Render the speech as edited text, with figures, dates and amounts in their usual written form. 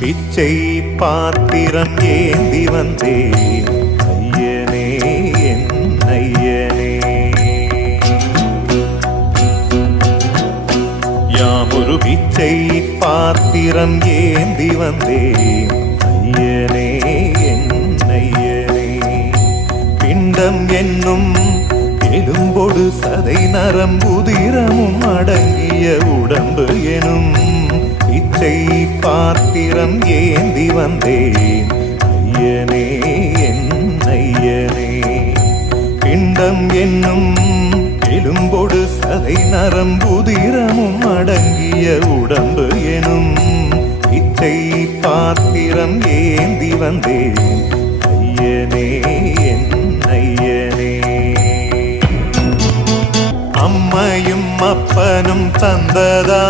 பிச்சை பாத்திரம் ஏந்தி வந்தேன் ஐயனே என் ஐயனே. யாமொரு பிச்சை பாத்திரம் ஏந்தி வந்தேன் ஐயனே என் ஐயனே. பிண்டம் என்னும் எலும்பொடு சதை நரம்புதிரமும் அடங்கிய உடம்பு எனும் பிச்சை பாத்திரம் ஏந்தி வந்தேன் ஐயனே என் ஐயனே. பிண்டம் என்னும் எலும்பொடு சதை நரம்புதிரமும் அடங்கிய உடம்பு எனும் பிச்சை பாத்திரம் ஏந்தி வந்தேன் ஐயனே என் ஐயனே. அம்மையும் அப்பனும் தந்ததா